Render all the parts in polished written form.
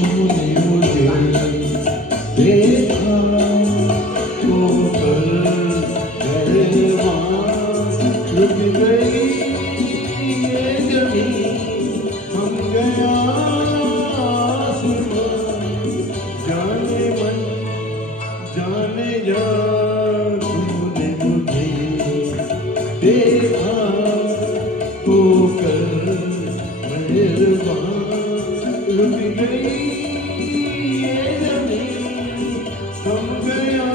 तुमने मुझे देखा तो कल गहरवां रुक गई ये जमीन हम गया आसमां जाने मन जाने जा तुमने मुझे देखा तो कल मेहरबान रुक गई ये जमीन थम गया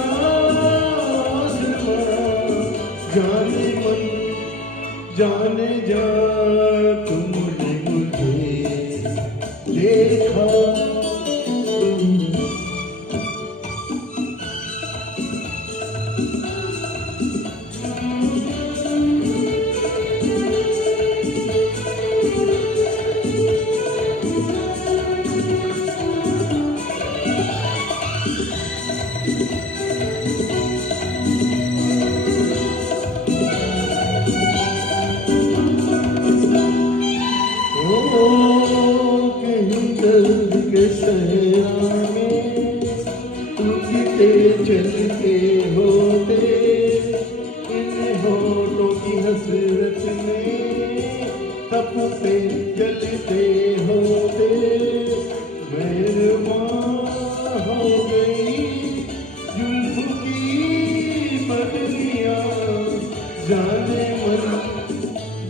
आसमां जाने मन जाने जा तुमने मुझे देखा कहीं दर्द के सहरा में रुकते चलते होते इन होठों की हसरत में तपते जलते होते मेहरबान हो गई जुल्फ की बदलियां जाने मन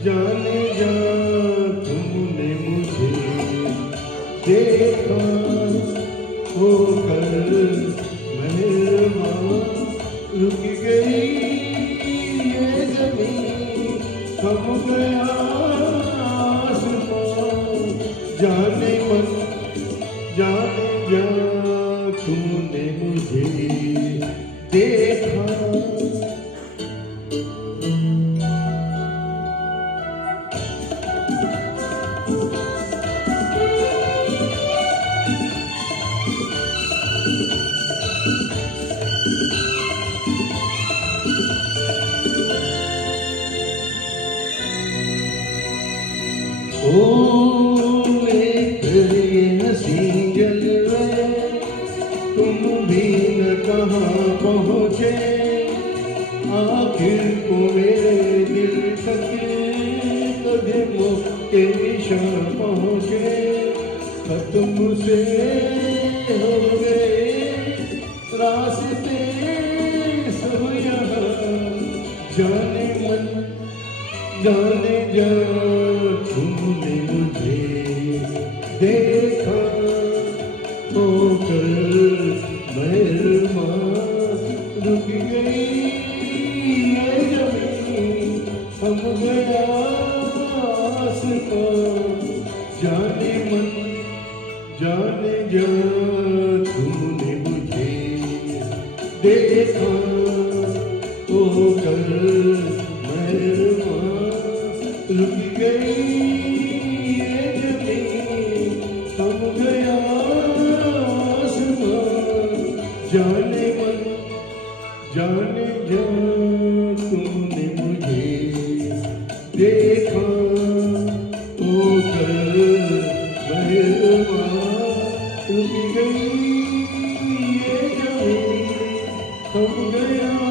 जाने जा तुमने मुझे देखा वो कल मेहरबान रुक गई ये जमीन थम गया आसमां जाने मन जाने जा तुमने मुझे देखा ओ मेरे हंसी जलवे तुम भी न कहाँ पहुँचे आखिर को मेरे दिल तक कदमों के निशान पहुँचे खत्म से हो गए रास्ते सब यहाँ जाने मन जाने जा तुमने मुझे देखा तो कल मेहरबान रुक गई ये जमीन थम गया आसमां जाने मन जाने जा तुमने मुझे देखा तो कल मेहरबान रुक गई ये जमीन थम गया आसमां जाने मन जाने जा तुमने मुझे देखा तो कल मेहरबान रुक गई ये जमीन थम गया